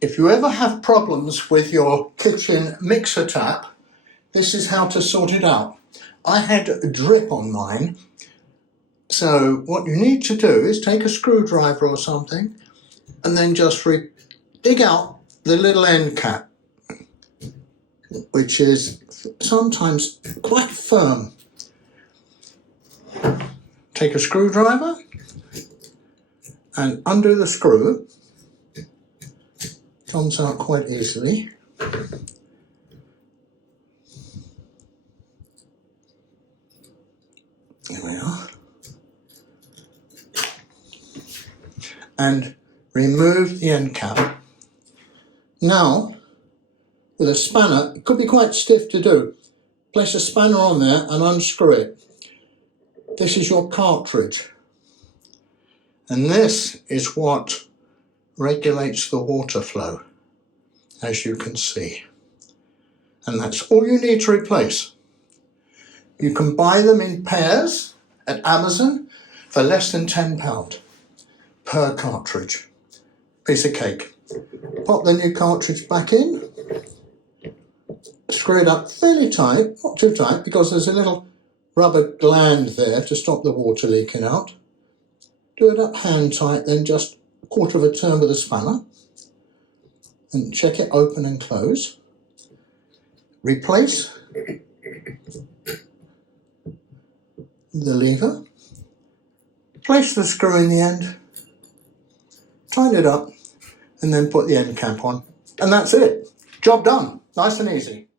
If you ever have problems with your kitchen mixer tap, this is how to sort it out. I had a drip on mine, so what you need to do is take a screwdriver or something and then just dig out the little end cap, which is sometimes quite firm. Take a screwdriver and undo the screw. Comes out quite easily. Here we are. And remove the end cap. Now, with a spanner, it could be quite stiff to do. Place a spanner on there and unscrew it. This is your cartridge. And this is what regulates the water flow, as you can see. And that's all you need to replace. You can buy them in pairs at Amazon for less than £10 per cartridge. Piece of cake. Pop the new cartridge back in, screw it up fairly tight, not too tight because there's a little rubber gland there to stop the water leaking out. Do it up hand tight, then just a quarter of a turn with a spanner and check it open and close. Replace the lever, place the screw in the end, tighten it up and then put the end cap on, and that's it. Job done. Nice and easy.